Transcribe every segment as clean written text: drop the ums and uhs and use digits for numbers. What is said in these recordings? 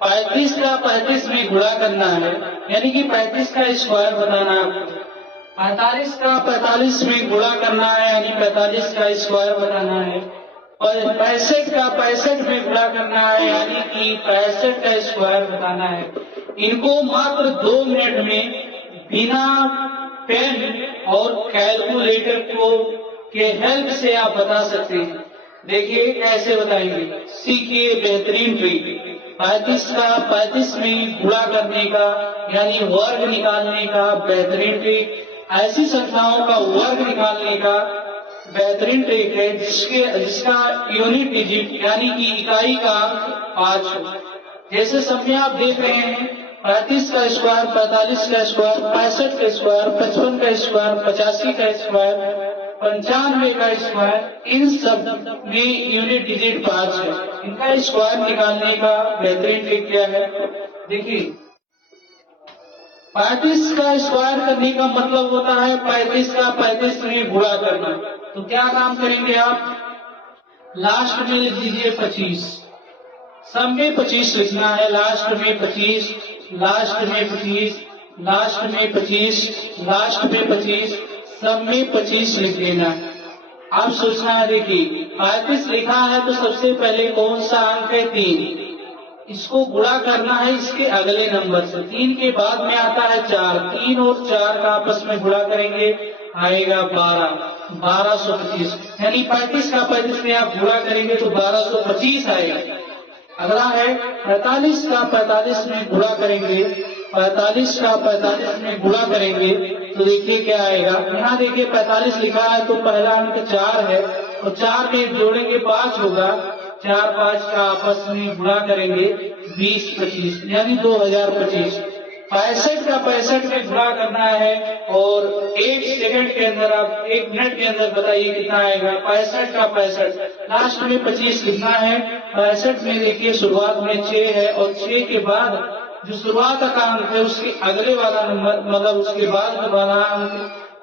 35 का 35 में गुणा करना है, यानी कि 35 का स्क्वायर बताना है। 45 का 45 में गुणा करना है, यानी 45 का स्क्वायर बताना है। और 65 का 65 में गुणा करना है, यानी कि 65 का स्क्वायर बताना है। इनको मात्र 2 मिनट में बिना पेन और कैलकुलेटर को के हेल्प से आप बता सकते हैं। देखिए कैसे बताएंगे, सीखिए बेहतरीन ट्रिक। 35 का 35 में गुणा करने का, यानी वर्ग निकालने का बेहतरीन ट्रिक। ऐसी संख्याओं का वर्ग निकालने का बेहतरीन ट्रिक है जिसका यूनिट डिजिट यानी कि इकाई का 5 हो। जैसे समय आप देख रहे हैं, 35 का स्क्वायर, 45 का स्क्वायर, 65 का स्क्वायर, 55 का स्क्वायर, 85 का स्क्वायर, 95 का स्क्वायर, इन सब में यूनिट डिजिट 5 है। इनका स्क्वायर निकालने का बेहतरीन ट्रिक क्या है, देखिए। 35 का स्क्वायर करने का मतलब होता है 35 का 35 में गुणा करना। तो क्या काम करेंगे आप, लास्ट में लिख दीजिए 25, सब में 25 लिखना है, लास्ट में 25, लास्ट में 25, लास्ट में 25, लास्ट में 25, सब में 25 लिख देना। आप सोचना है, देखिए 35 लिखा है तो सबसे पहले कौन सा अंक है, 3। इसको गुणा करना है इसके अगले नंबर से। 3 के बाद में आता है 4, 3 और 4 का आपस में गुणा करेंगे, आएगा 12, 1225। यानी 35 का 35 में आप गुणा करेंगे तो 1225 आएगा। अगला है 45 का 45 में गुणा करेंगे, 45 का 45 में गुणा करेंगे तो देखिए क्या आएगा। यहाँ देखिए 45 लिखा है तो पहला अंक 4 है और 4 में जोड़ेंगे 5 होगा, 4 5 का आपस में गुणा करेंगे 20 25, यानी 2025। 65 का 65 में गुणा करना है और 1 सेकंड के अंदर, आप 1 मिनट के अंदर बताइए कितना आएगा। 65 का 65, लास्ट में 25 लिखना है। 65 में देखिए शुरुआत में 6 है और 6 के बाद जो शुरुआत का अंक है उसके अगले वाला नंबर, मतलब उसके बाद वाला अंक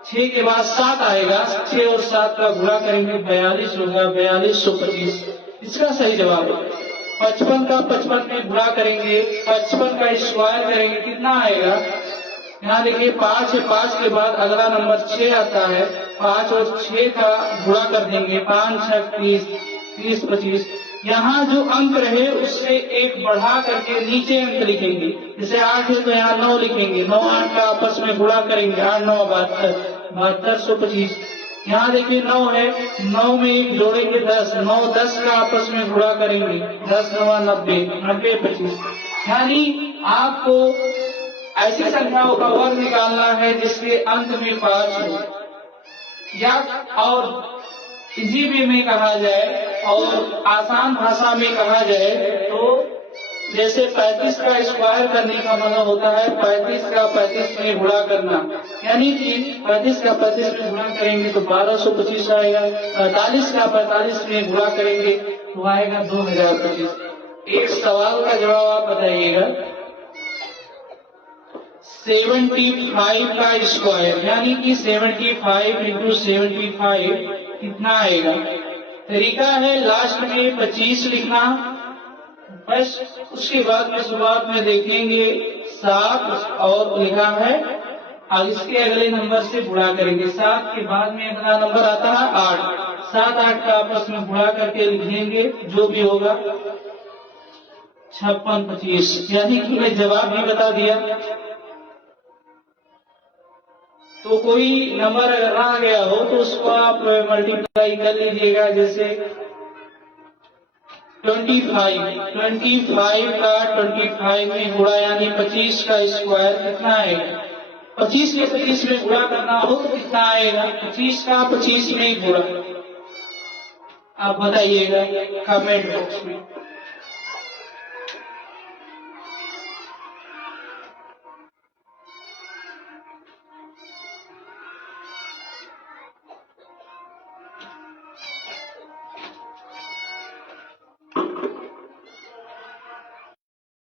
6 के बाद 7 आएगा। 6 और 7 का गुणा करेंगे 42 होगा, 4225 इसका सही जवाब है। 55 का 55 में गुणा करेंगे, 55 का स्क्वायर करेंगे, कितना आएगा। यहाँ देखिए 5 है, 5 के बाद अगला नंबर 6 आता है, 5 और 6 का गुणा कर देंगे, 5 6 30, 30 25। यहाँ जो अंक रहे उससे एक बढ़ा करके नीचे अंक लिखेंगे। जैसे 8 है तो यहाँ 9 लिखेंगे, 9 8 का आपस में गुणा करेंगे, 8 9 72, 7225। यहाँ देखिए 9 है, 9 में एक जोड़ेंगे 10, 9 10 का आपस में गुणा करेंगे, 10 9 90, 90 25। यानी आपको ऐसी संख्याओं का वर्ग निकालना है जिसके अंत में 5 हो, या और इसी वे में कहा जाए और आसान भाषा में कहा जाए तो जैसे 35 का स्क्वायर करने का मतलब होता है 35 का 35 में गुणा करना, यानी कि 35 का 35 में गुणा करेंगे तो 1225 आएगा। 45 का 45 में गुणा करेंगे तो आएगा 2025। एक सवाल का जवाब आप बताइएगा, 75 का स्क्वायर यानी कि 75 इंटू 75 कितना आएगा। तरीका है लास्ट में 25 लिखना, बस उसके बाद में शुरुआत में देखेंगे 7 और लिखा है, अब इसके अगले नंबर से गुणा करेंगे। 7 के बाद में अगला नंबर आता है 8, 7 8 का आपस में गुणा करके लिखेंगे, जो भी होगा 56 25, यानी कि मैं जवाब भी बता दिया। तो कोई नंबर अगर आ गया हो तो उसको आप मल्टीप्लाई कर लीजिएगा। जैसे 25 का 25 में गुणा यानी 25 का स्क्वायर कितना आएगा। 25 के 25 में गुणा करना हो तो कितना आएगा, 25 का 25 में गुणा। आप बताइएगा कमेंट बॉक्स में।